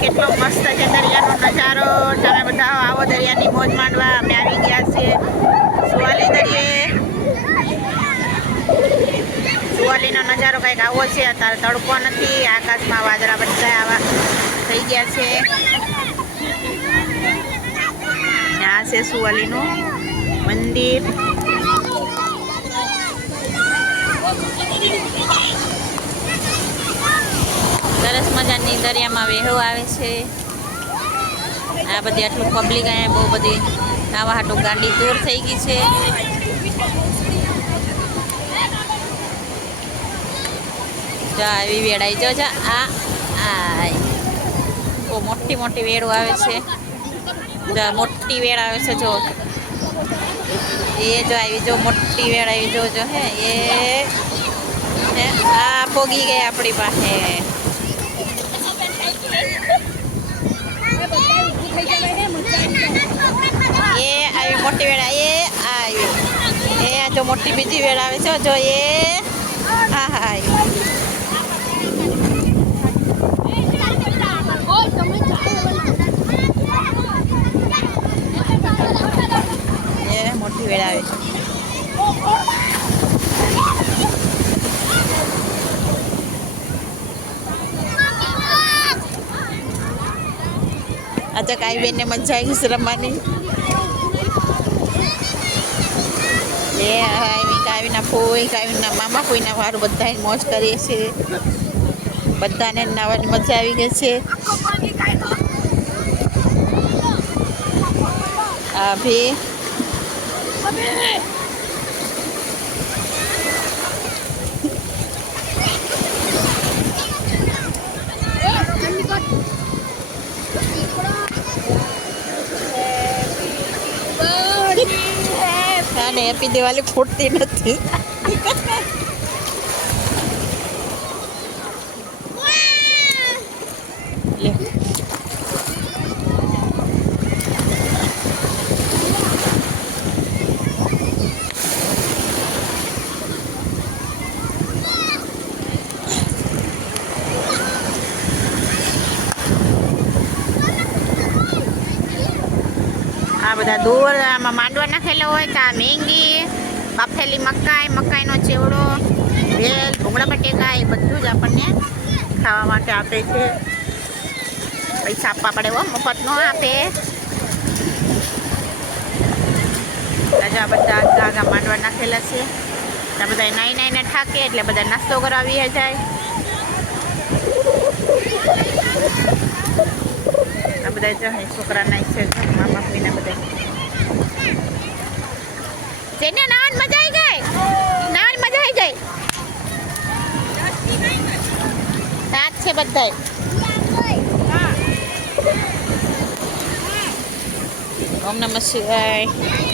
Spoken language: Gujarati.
કેટલો મસ્ત છે દરિયાનો નજારો. તમે બધા આવો દરિયાની મોજ માંડવા. અમે આવી ગયા છીએ સુવાલી દરિયે. સુવાલીનો નજારો કંઈક આવો છે. અત્યારે તડકો નથી, આકાશમાં વાદળા બધા આવા થઈ ગયા છે. આ છે સુવાલીનું મંદિર. સરસ મજાની દરિયામાં વહેવો આવે છે. આ બધી આટલું પબ્લિક અહીંયા બહુ બધી આવા હાટું ગાડી દૂર થઈ ગઈ છે. આવી વેળાઈ જો જા આ બહુ મોટી મોટી વેળો આવે છે. મોટી વેળ આવે છે જો એ જો આવી જો મોટી વેળ આવી જો હે એ આ પોગી ગઈ આપણી પાસે. એ આવી મોટી વેળ એ આવી એ જો મોટી બીજી વેળ આવે છે જો એ હા હા મોટી વેળ આવે છે. આજે કાંઈ બેનને મજા આવી છે રમવાની. એ કાવીના ફોઈ કાવીના મામા ફોઈના વારું બધાને મોજ કરીએ છીએ. બધાને નાવાની મજા આવી ગઈ છે. આ ભી હેપી દિવાળી ફૂટતી નથી. આ બધા દૂર આમાં માંડવા નાખેલા હોય કે આ મેંગી બાફેલી મકાઈ, મકાઈનો ચેવડો, ભેલ, ભૂંગળા બટેકા એ બધું જ આપણને ખાવા માટે આપે છે. પૈસા આપવા પડે હો, મફત ન આપે. રાજા બધા આગા માંડવા નાખેલા છે. ત્યાં બધા નાઈ નાઈને થાકે એટલે બધા નાસ્તો કરાવી જાય. આ બધા જો છોકરા નાઈ છે મામા બાપીના બધા. જેને નાવાની મજા આવી ગઈ, નાવાની મજા આવી ગઈ. સાત છે બધાય. ઓમ નમઃ શિવાય.